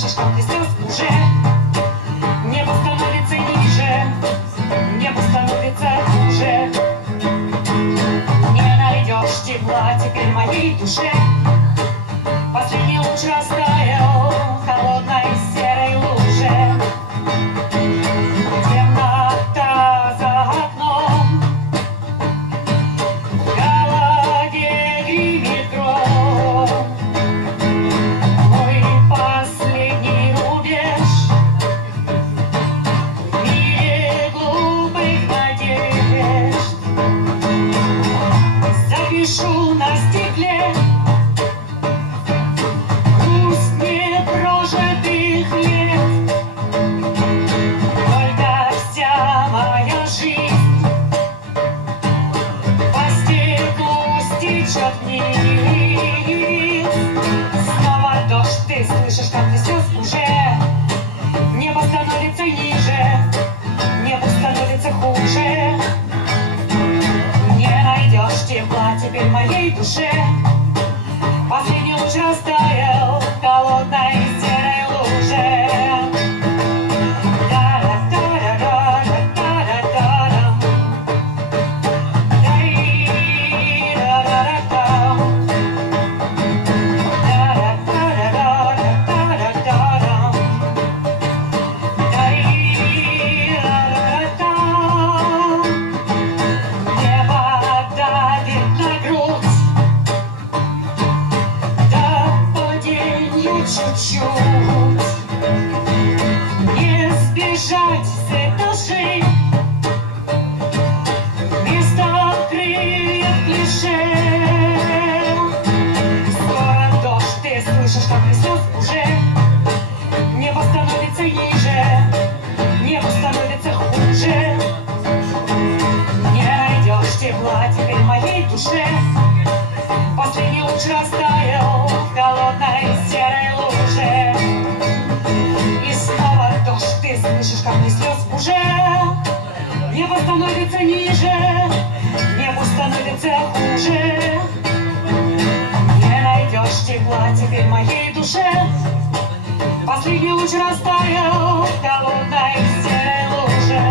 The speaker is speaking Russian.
слышишь, как ты слез уже. Небо становится ниже, небо становится хуже. Не найдешь тепла теперь в моей душе. Последний луч растаял в холодной серой луже. Темнота за окном, в голове гремит гром. Мой последний рубеж в мире глупых надежд. Запишу на стекле грусть непрожитых лет. Только вся моя жизнь по стеклу стечет вниз. Снова дождь, ты слышишь, как ты слез уже. Небо становится ниже, небо становится хуже. Не найдешь тепла теперь в моей душе. Последний луч растаял в холодной серой луже. Небо давит на грудь, до падения чуть-чуть. Не сбежать с этажей, вместо крыльев клише. Скоро дождь, ты слышишь, как ты слез уже. Небо становится ниже, небо становится хуже. Не найдешь тепла теперь в моей душе. Последний луч растаял в холодной серой луже. И снова дождь, ты слышишь, как ты слез уже. Небо становится ниже, небо становится хуже. Не найдешь тепла теперь в моей душе. Последний луч растаял в холодной серой луже.